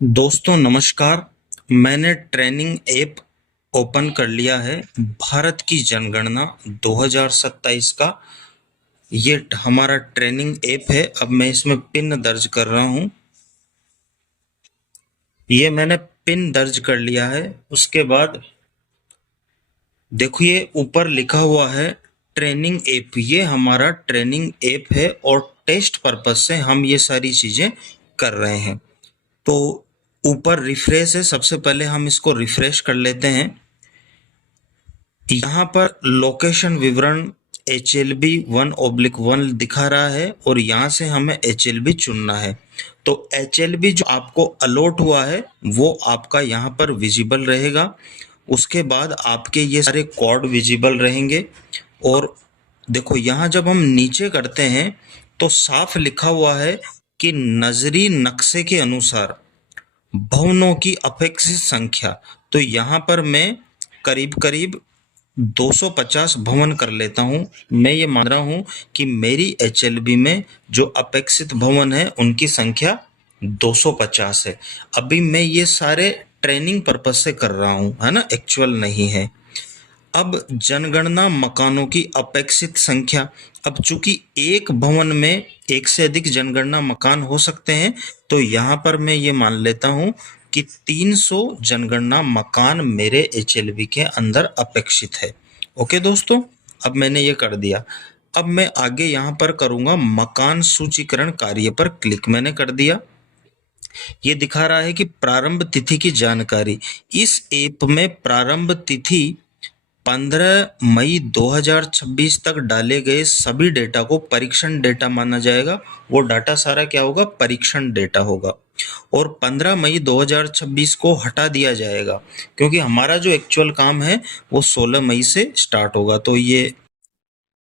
दोस्तों नमस्कार। मैंने ट्रेनिंग ऐप ओपन कर लिया है। भारत की जनगणना 2027 का ये हमारा ट्रेनिंग ऐप है। अब मैं इसमें पिन दर्ज कर रहा हूँ। ये मैंने पिन दर्ज कर लिया है। उसके बाद देखिए ऊपर लिखा हुआ है ट्रेनिंग ऐप। ये हमारा ट्रेनिंग ऐप है और टेस्ट पर्पज से हम ये सारी चीज़ें कर रहे हैं। तो ऊपर रिफ्रेश है। सबसे पहले हम इसको रिफ्रेश कर लेते हैं। यहाँ पर लोकेशन विवरण HLB1/1 दिखा रहा है और यहाँ से हमें HLB चुनना है। तो HLB जो आपको अलॉट हुआ है वो आपका यहाँ पर विजिबल रहेगा। उसके बाद आपके ये सारे कोड विजिबल रहेंगे। और देखो यहाँ जब हम नीचे करते हैं तो साफ लिखा हुआ है कि नजरी नक्शे के अनुसार भवनों की अपेक्षित संख्या। तो यहाँ पर मैं करीब करीब 250 भवन कर लेता हूँ। मैं ये मान रहा हूँ कि मेरी HLB में जो अपेक्षित भवन है उनकी संख्या 250 है। अभी मैं ये सारे ट्रेनिंग पर्पज से कर रहा हूँ, है ना, एक्चुअल नहीं है। अब जनगणना मकानों की अपेक्षित संख्या। अब चूंकि एक भवन में एक से अधिक जनगणना मकान हो सकते हैं, तो यहाँ पर मैं ये मान लेता हूँ कि 300 जनगणना मकान मेरे HLB के अंदर अपेक्षित है। ओके दोस्तों, अब मैंने ये कर दिया। अब मैं आगे यहाँ पर करूँगा मकान सूचीकरण कार्य पर क्लिक। मैंने कर दिया। ये दिखा रहा है कि प्रारंभ तिथि की जानकारी। इस ऐप में प्रारंभ तिथि 15 मई 2026 तक डाले गए सभी डेटा को परीक्षण डेटा माना जाएगा। वो डाटा सारा क्या होगा? परीक्षण डेटा होगा। और 15 मई 2026 को हटा दिया जाएगा क्योंकि हमारा जो एक्चुअल काम है वो 16 मई से स्टार्ट होगा। तो ये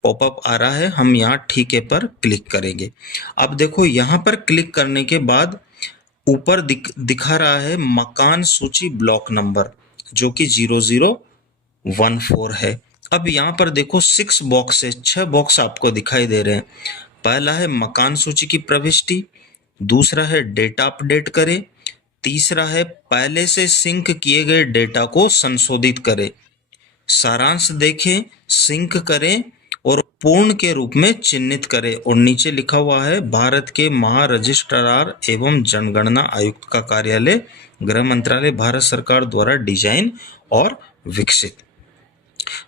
पॉपअप आ रहा है, हम यहाँ ठीक है पर क्लिक करेंगे। अब देखो यहाँ पर क्लिक करने के बाद ऊपर दिखा रहा है मकान सूची ब्लॉक नंबर जो कि 0014 है। अब यहाँ पर देखो 6 बॉक्स है, 6 बॉक्स आपको दिखाई दे रहे हैं। पहला है मकान सूची की प्रविष्टि, दूसरा है डेटा अपडेट करें, तीसरा है पहले से सिंक किए गए डेटा को संशोधित करें, सारांश देखें, सिंक करें और पूर्ण के रूप में चिन्हित करें। और नीचे लिखा हुआ है भारत के महारजिस्ट्रार एवं जनगणना आयुक्त का कार्यालय, गृह मंत्रालय, भारत सरकार द्वारा डिजाइन और विकसित।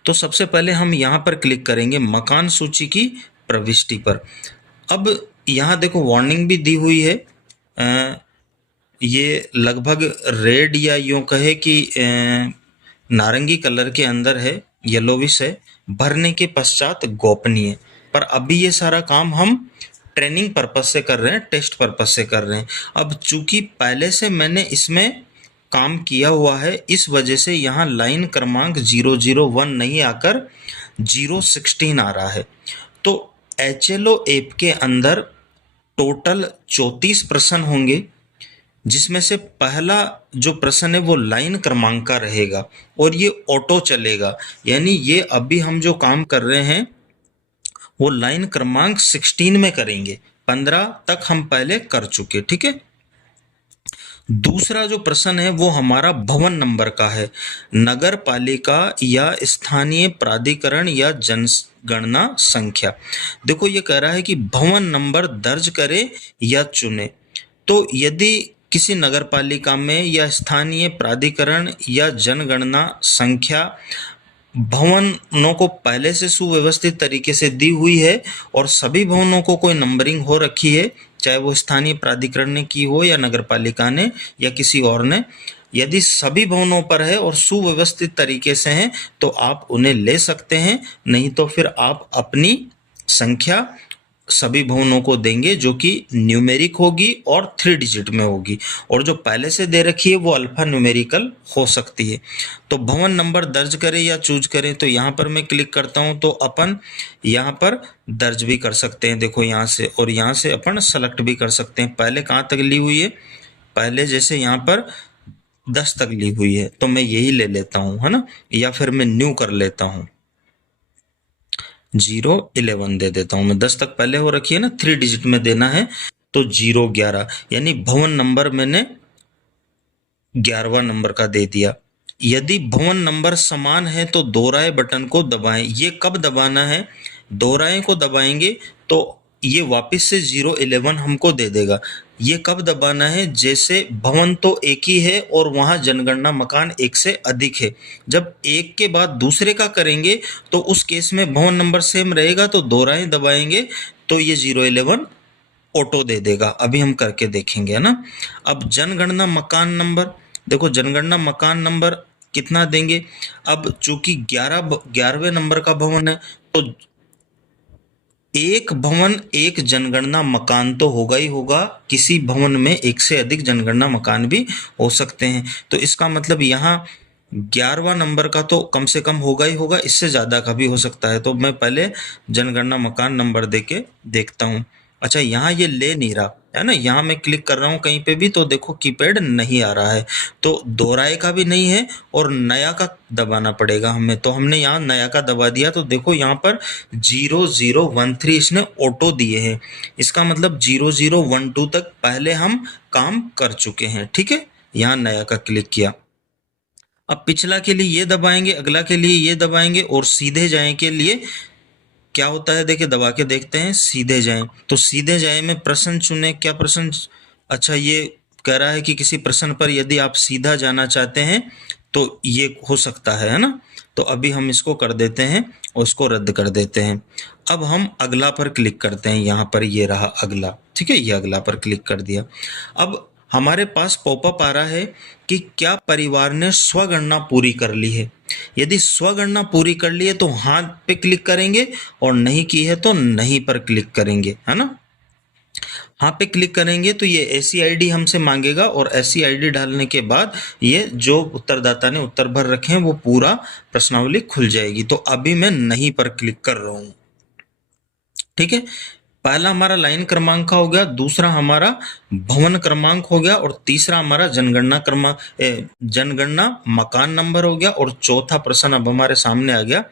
तो सबसे पहले हम यहाँ पर क्लिक करेंगे मकान सूची की प्रविष्टि पर। अब यहाँ देखो वार्निंग भी दी हुई है। ये लगभग रेड या यूं कहे कि नारंगी कलर के अंदर है, येलोविश है। भरने के पश्चात गोपनीय। पर अभी ये सारा काम हम ट्रेनिंग पर्पस से कर रहे हैं, टेस्ट पर्पस से कर रहे हैं। अब चूंकि पहले से मैंने इसमें काम किया हुआ है, इस वजह से यहाँ लाइन क्रमांक 001 नहीं आकर 016 आ रहा है। तो HLO ऐप के अंदर टोटल 34 प्रश्न होंगे, जिसमें से पहला जो प्रश्न है वो लाइन क्रमांक का रहेगा और ये ऑटो चलेगा। यानी ये अभी हम जो काम कर रहे हैं वो लाइन क्रमांक 16 में करेंगे। 15 तक हम पहले कर चुके, ठीक है। दूसरा जो प्रश्न है वो हमारा भवन नंबर का है। नगर पालिका या स्थानीय प्राधिकरण या जनगणना संख्या। देखो ये कह रहा है कि भवन नंबर दर्ज करे या चुने। तो यदि किसी नगर पालिका में या स्थानीय प्राधिकरण या जनगणना संख्या भवनों को पहले से सुव्यवस्थित तरीके से दी हुई है और सभी भवनों को कोई नंबरिंग हो रखी है, चाहे वो स्थानीय प्राधिकरण ने की हो या नगर पालिका ने या किसी और ने, यदि सभी भवनों पर है और सुव्यवस्थित तरीके से हैं तो आप उन्हें ले सकते हैं। नहीं तो फिर आप अपनी संख्या सभी भवनों को देंगे जो कि न्यूमेरिक होगी और 3 डिजिट में होगी, और जो पहले से दे रखी है वो अल्फा न्यूमेरिकल हो सकती है। तो भवन नंबर दर्ज करें या चूज करें, तो यहाँ पर मैं क्लिक करता हूँ तो अपन यहाँ पर दर्ज भी कर सकते हैं। देखो यहाँ से, और यहाँ से अपन सेलेक्ट भी कर सकते हैं। पहले कहाँ तक ली हुई है? पहले जैसे यहाँ पर 10 तक ली हुई है तो मैं यही ले लेता हूँ, है ना, या फिर मैं न्यू कर लेता हूँ, 011 दे देता हूं मैं। 10 तक पहले हो रखी है ना, 3 डिजिट में देना है, तो 011 यानी भवन नंबर मैंने 11वां नंबर का दे दिया। यदि भवन नंबर समान है तो दोहराए बटन को दबाएं। ये कब दबाना है? दोहराए को दबाएंगे तो ये वापस से 011 हमको दे देगा। ये कब दबाना है? जैसे भवन तो एक ही है और वहां जनगणना मकान एक से अधिक है। जब एक के बाद दूसरे का करेंगे तो उस केस में भवन नंबर सेम रहेगा, तो दोहराए दबाएंगे तो ये 011 ऑटो दे देगा। अभी हम करके देखेंगे, है ना। अब जनगणना मकान नंबर, देखो जनगणना मकान नंबर कितना देंगे? अब चूंकि 11वें नंबर का भवन है तो एक भवन एक जनगणना मकान तो होगा ही होगा, किसी भवन में एक से अधिक जनगणना मकान भी हो सकते हैं। तो इसका मतलब यहाँ 11वां नंबर का तो कम से कम होगा ही होगा, इससे ज़्यादा का भी हो सकता है। तो मैं पहले जनगणना मकान नंबर दे के देखता हूँ। अच्छा, यहाँ ये ले नहीं रहा है ना, यहाँ मैं क्लिक कर रहा हूँ कहीं पे भी तो देखो कीपैड नहीं आ रहा है, तो दोहराए का भी नहीं है और नया का दबाना पड़ेगा हमें। तो हमने यहाँ नया का दबा दिया तो देखो यहाँ पर 0013 इसने ऑटो दिए हैं। इसका मतलब 0012 तक पहले हम काम कर चुके हैं। ठीक है, यहाँ नया का क्लिक किया। अब पिछला के लिए ये दबाएंगे, अगला के लिए ये दबाएंगे और सीधे जाएं के लिए क्या होता है देखिए, दबा के देखते हैं। सीधे जाएं, तो सीधे जाएं में प्रश्न चुने। क्या प्रश्न? अच्छा, ये कह रहा है कि किसी प्रश्न पर यदि आप सीधा जाना चाहते हैं तो ये हो सकता है ना। तो अभी हम इसको कर देते हैं और इसको रद्द कर देते हैं। अब हम अगला पर क्लिक करते हैं। यहाँ पर ये रहा अगला, ठीक है, ये अगला पर क्लिक कर दिया। अब हमारे पास पॉपअप आ रहा है कि क्या परिवार ने स्वगणना पूरी कर ली है। यदि स्वगणना पूरी कर ली है तो हाँ पे क्लिक करेंगे और नहीं की है तो नहीं पर क्लिक करेंगे, है ना। हाँ पे क्लिक करेंगे तो ये ऐसी आईडी हमसे मांगेगा और ऐसी आईडी डालने के बाद ये जो उत्तरदाता ने उत्तर भर रखे हैं वो पूरा प्रश्नावली खुल जाएगी। तो अभी मैं नहीं पर क्लिक कर रहा हूँ। ठीक है, पहला हमारा लाइन क्रमांक का हो गया, दूसरा हमारा भवन क्रमांक हो गया और तीसरा हमारा जनगणना मकान नंबर हो गया और चौथा प्रश्न अब हमारे सामने आ गया,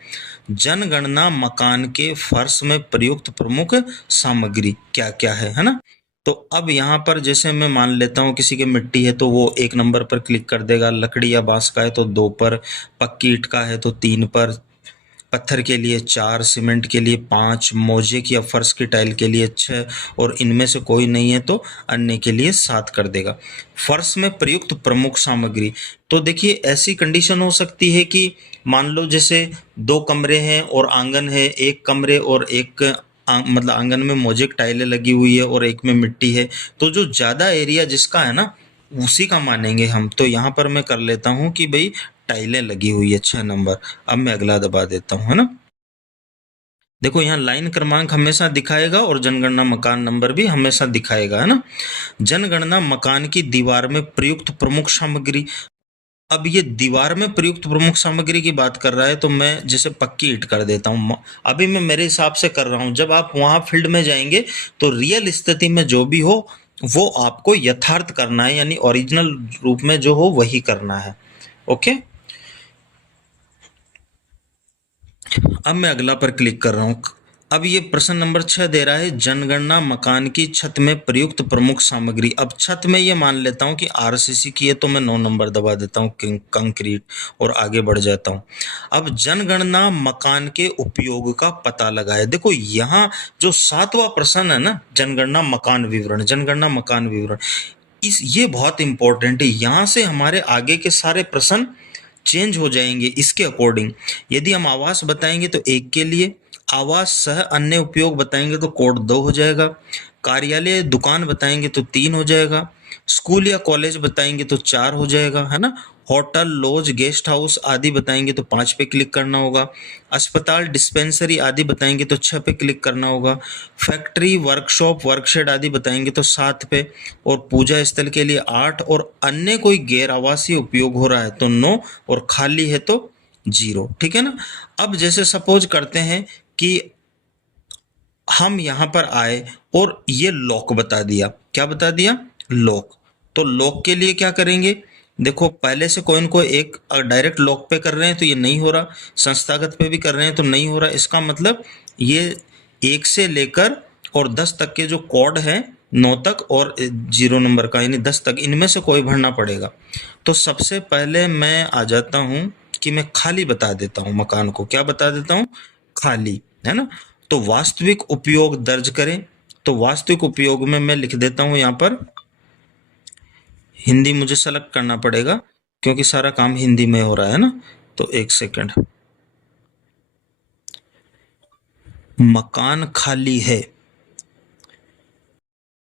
जनगणना मकान के फर्श में प्रयुक्त प्रमुख सामग्री क्या क्या है ना। तो अब यहाँ पर जैसे मैं मान लेता हूँ किसी के मिट्टी है तो वो 1 नंबर पर क्लिक कर देगा, लकड़ी या बांस का है तो 2 पर, पक्की ईंट का है तो 3 पर, पत्थर के लिए 4, सीमेंट के लिए 5, मोज़ेक या फर्श की टाइल के लिए 6 और इनमें से कोई नहीं है तो अन्य के लिए 7 कर देगा। फर्श में प्रयुक्त प्रमुख सामग्री, तो देखिए ऐसी कंडीशन हो सकती है कि मान लो जैसे 2 कमरे हैं और आंगन है, एक कमरे और एक मतलब आंगन में मोज़ेक टाइलें लगी हुई है और एक में मिट्टी है, तो जो ज़्यादा एरिया जिसका है ना उसी का मानेंगे हम। तो यहाँ पर मैं कर लेता हूँ कि भाई टाइलें लगी हुई है 6 नंबर। अब मैं अगला दबा देता हूँ, है ना। देखो यहाँ लाइन क्रमांक हमेशा दिखाएगा और जनगणना मकान नंबर भी हमेशा दिखाएगा, है ना। जनगणना मकान की दीवार में प्रयुक्त प्रमुख सामग्री, अब ये दीवार में प्रयुक्त प्रमुख सामग्री की बात कर रहा है तो मैं जैसे पक्की ईंट कर देता हूँ। अभी मैं मेरे हिसाब से कर रहा हूँ, जब आप वहाँ फील्ड में जाएंगे तो रियल स्थिति में जो भी हो वो आपको यथार्थ करना है, यानी ओरिजिनल रूप में जो हो वही करना है। ओके, अब मैं अगला पर क्लिक कर रहा हूँ। अब ये प्रश्न नंबर 6 दे रहा है जनगणना मकान की छत में प्रयुक्त प्रमुख सामग्री। अब छत में ये मान लेता हूँ कि आरसीसी की है तो मैं 9 नंबर दबा देता हूँ कंक्रीट और आगे बढ़ जाता हूँ। अब जनगणना मकान के उपयोग का पता लगाए। देखो यहाँ जो 7वां प्रश्न है ना, जनगणना मकान विवरण, जनगणना मकान विवरण, ये बहुत इंपॉर्टेंट है। यहाँ से हमारे आगे के सारे प्रश्न चेंज हो जाएंगे इसके अकॉर्डिंग। यदि हम आवास बताएंगे तो 1 के लिए, आवास सह अन्य उपयोग बताएंगे तो कोड 2 हो जाएगा, कार्यालय दुकान बताएंगे तो 3 हो जाएगा, स्कूल या कॉलेज बताएंगे तो 4 हो जाएगा, है ना। होटल, लॉज, गेस्ट हाउस आदि बताएंगे तो 5 पे क्लिक करना होगा, अस्पताल, डिस्पेंसरी आदि बताएंगे तो 6 पे क्लिक करना होगा, फैक्ट्री, वर्कशॉप, वर्कशेड आदि बताएंगे तो 7 पे, और पूजा स्थल के लिए 8, और अन्य कोई गैर आवासीय उपयोग हो रहा है तो 9, और खाली है तो 0। ठीक है ना। अब जैसे सपोज करते हैं कि हम यहाँ पर आए और ये लॉक बता दिया। क्या बता दिया? लॉक। तो लॉक के लिए क्या करेंगे? देखो पहले से कोई न कोई एक डायरेक्ट लॉक पे कर रहे हैं तो ये नहीं हो रहा, संस्थागत पे भी कर रहे हैं तो नहीं हो रहा। इसका मतलब ये 1 से लेकर और 10 तक के जो कोड हैं 9 तक और 0 नंबर का यानी 10 तक, इनमें से कोई भरना पड़ेगा। तो सबसे पहले मैं आ जाता हूं कि मैं खाली बता देता हूं मकान को। क्या बता देता हूं? खाली, है ना। तो वास्तविक उपयोग दर्ज करें। तो वास्तविक उपयोग में मैं लिख देता हूं यहां पर, हिंदी मुझे सेलेक्ट करना पड़ेगा क्योंकि सारा काम हिंदी में हो रहा है ना। तो एक सेकंड, मकान खाली है,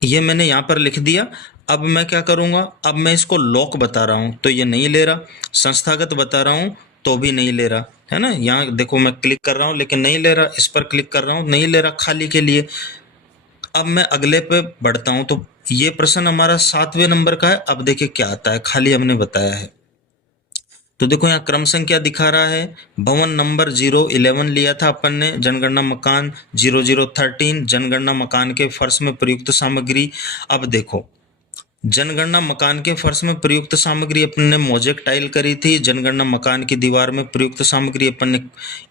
ये मैंने यहां पर लिख दिया। अब मैं क्या करूंगा, अब मैं इसको लॉक बता रहा हूं तो ये नहीं ले रहा, संस्थागत बता रहा हूं तो भी नहीं ले रहा, है ना। यहाँ देखो मैं क्लिक कर रहा हूं लेकिन नहीं ले रहा, इस पर क्लिक कर रहा हूं नहीं ले रहा खाली के लिए। अब मैं अगले पे बढ़ता हूं तो ये प्रश्न हमारा 7वें नंबर का है। अब देखिए क्या आता है, खाली हमने बताया है। तो देखो यहाँ क्रम संख्या दिखा रहा है, भवन नंबर 011 लिया था अपन ने, जनगणना मकान 0013, जनगणना मकान के फर्श में प्रयुक्त सामग्री। अब देखो जनगणना मकान के फर्श में प्रयुक्त सामग्री अपन ने मोजेक टाइल करी थी, जनगणना मकान की दीवार में प्रयुक्त सामग्री अपन ने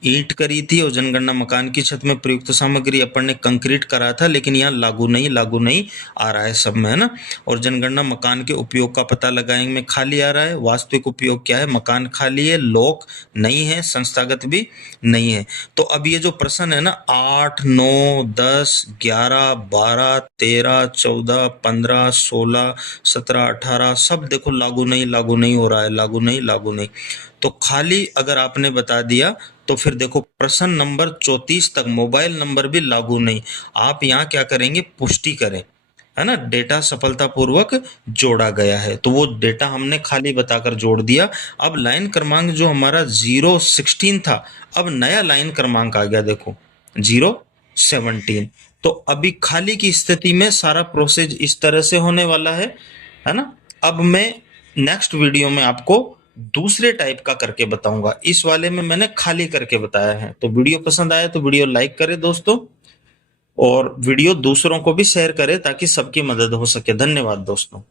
ईंट करी थी, और जनगणना मकान की छत में प्रयुक्त सामग्री अपन ने कंक्रीट करा था। लेकिन यहाँ लागू नहीं आ रहा है सब में, है ना। और जनगणना मकान के उपयोग का पता लगाएंगे में खाली आ रहा है। वास्तविक उपयोग क्या है, मकान खाली है, लोक नहीं है, संस्थागत भी नहीं है। तो अब ये जो प्रश्न है ना 8, 9, 10, 11, 12, 13, 14, 15, 16, 17, 18 सब देखो लागू नहीं हो रहा है, लागू नहीं। तो खाली अगर आपने बता दिया तो फिर देखो प्रश्न नंबर 34 तक मोबाइल नंबर भी लागू नहीं। आप यहाँ क्या करेंगे, पुष्टि करें, है ना। डेटा सफलतापूर्वक जोड़ा गया है, तो वो डेटा हमने खाली बताकर जोड़ दिया। अब लाइन क्रमांक जो हमारा 016 था, अब नया लाइन क्रमांक आ गया, देखो 017। तो अभी खाली की स्थिति में सारा प्रोसेस इस तरह से होने वाला है ना। अब मैं नेक्स्ट वीडियो में आपको दूसरे टाइप का करके बताऊंगा, इस वाले में मैंने खाली करके बताया है। तो वीडियो पसंद आया तो वीडियो लाइक करें दोस्तों, और वीडियो दूसरों को भी शेयर करें ताकि सबकी मदद हो सके। धन्यवाद दोस्तों।